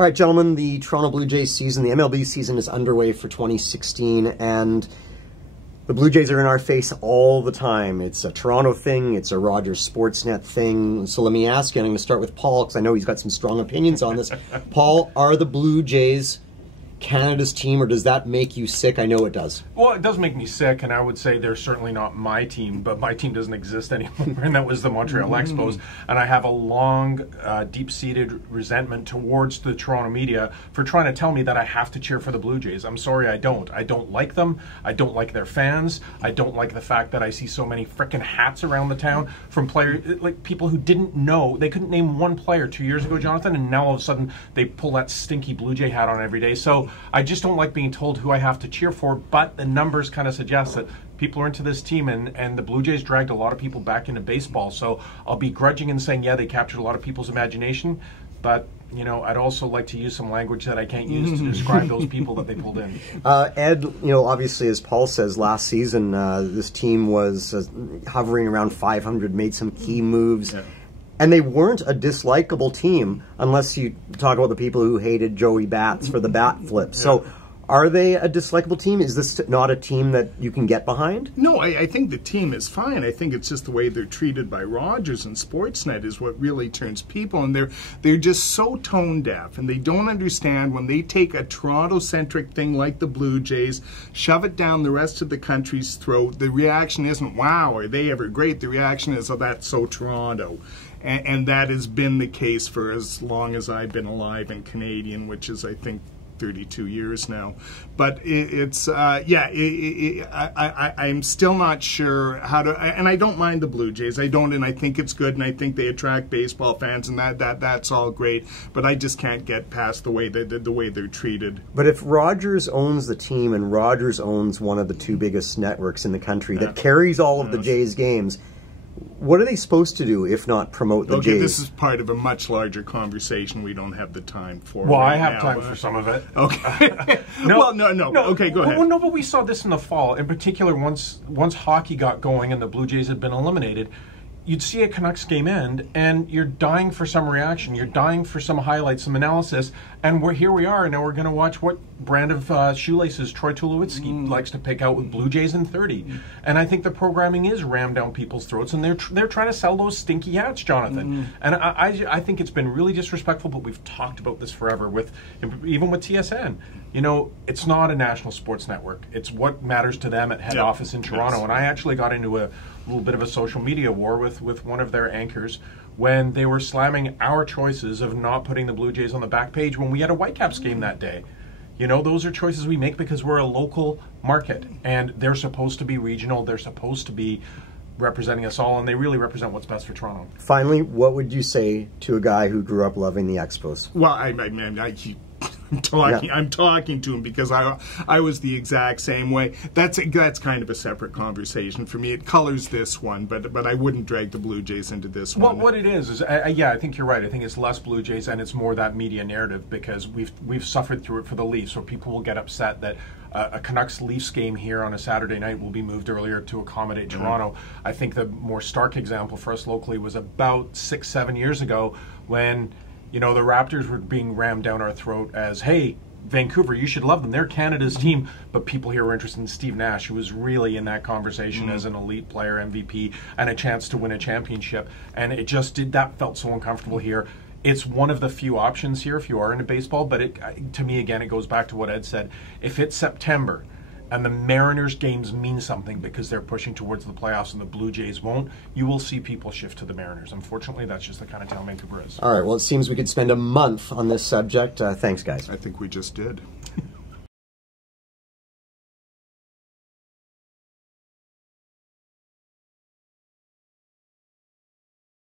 All right, gentlemen, the Toronto Blue Jays season, the MLB season is underway for 2016, and the Blue Jays are in our face all the time. It's a Toronto thing, it's a Rogers Sportsnet thing. So let me ask you, and I'm going to start with Paul, because I know he's got some strong opinions on this. Paul, are the Blue Jays Canada's team, or does that make you sick? I know it does. Well, it does make me sick, and I would say they're certainly not my team, but my team doesn't exist anymore, and that was the Montreal Expos. And I have a long, deep-seated resentment towards the Toronto media for trying to tell me that I have to cheer for the Blue Jays. I'm sorry, I don't. I don't like them. I don't like their fans. I don't like the fact that I see so many frickin' hats around the town from players, like people who didn't know. They couldn't name one player 2 years ago, Jonathan, and now all of a sudden they pull that stinky Blue Jay hat on every day. So I just don't like being told who I have to cheer for, but the numbers kind of suggest that people are into this team, and the Blue Jays dragged a lot of people back into baseball. So I'll be grudging and saying, yeah, they captured a lot of people's imagination, but you know, I'd also like to use some language that I can't use to describe those people that they pulled in. Ed, you know, obviously, as Paul says, last season this team was hovering around 500, made some key moves. Yeah. And they weren't a dislikable team unless you talk about the people who hated Joey Bats for the bat flip. So are they a dislikable team? Is this not a team that you can get behind? No, I think the team is fine. I think it's just the way they're treated by Rogers and Sportsnet is what really turns people. And they're just so tone deaf, and they don't understand when they take a Toronto-centric thing like the Blue Jays, shove it down the rest of the country's throat. The reaction isn't, wow, are they ever great? The reaction is, oh, that's so Toronto. And that has been the case for as long as I've been alive and Canadian, which is, I think, 32 years now. But I'm still not sure how to, and I don't mind the Blue Jays. I don't, and I think it's good, and I think they attract baseball fans, and that's all great. But I just can't get past the way they're treated. But if Rogers owns the team, and Rogers owns one of the two biggest networks in the country that carries all of the Jays games, what are they supposed to do if not promote the Jays? This is part of a much larger conversation we don't have the time for. Well, right I have now. time for some of it. Okay. No. Okay, go ahead. Well, no, but we saw this in the fall. In particular, once hockey got going and the Blue Jays had been eliminated, you'd see a Canucks game end, and you're dying for some reaction. You're dying for some highlights, some analysis, and here we are. Now we're going to watch what brand of shoelaces Troy Tulowitzki likes to pick out with Blue Jays in 30. And I think the programming is rammed down people's throats, and they're trying to sell those stinky hats, Jonathan. And I think it's been really disrespectful, but we've talked about this forever, even with TSN. You know, it's not a national sports network. It's what matters to them at head office in Toronto. Yes. And I actually got into a little bit of a social media war with one of their anchors when they were slamming our choices of not putting the Blue Jays on the back page when we had a Whitecaps game that day. You know, those are choices we make because we're a local market, and they're supposed to be regional. They're supposed to be representing us all, and they really represent what's best for Toronto. Finally, what would you say to a guy who grew up loving the Expos? Well, I'm talking to him because I was the exact same way. That's kind of a separate conversation for me. It colors this one, but I wouldn't drag the Blue Jays into this one. Well, what it is I think you're right. I think it's less Blue Jays and it's more that media narrative because we've suffered through it for the Leafs, so people will get upset that a Canucks-Leafs game here on a Saturday night will be moved earlier to accommodate Toronto. I think the more stark example for us locally was about 6-7 years ago when, you know, the Raptors were being rammed down our throat as, hey, Vancouver, you should love them. They're Canada's team. But people here were interested in Steve Nash, who was really in that conversation as an elite player, MVP, and a chance to win a championship. And it just that felt so uncomfortable here. It's one of the few options here if you are into baseball. But to me, again, it goes back to what Ed said. If it's September and the Mariners games mean something because they're pushing towards the playoffs and the Blue Jays won't, you will see people shift to the Mariners. Unfortunately, that's just the kind of town Vancouver is. All right, well, it seems we could spend a month on this subject. Thanks, guys. I think we just did.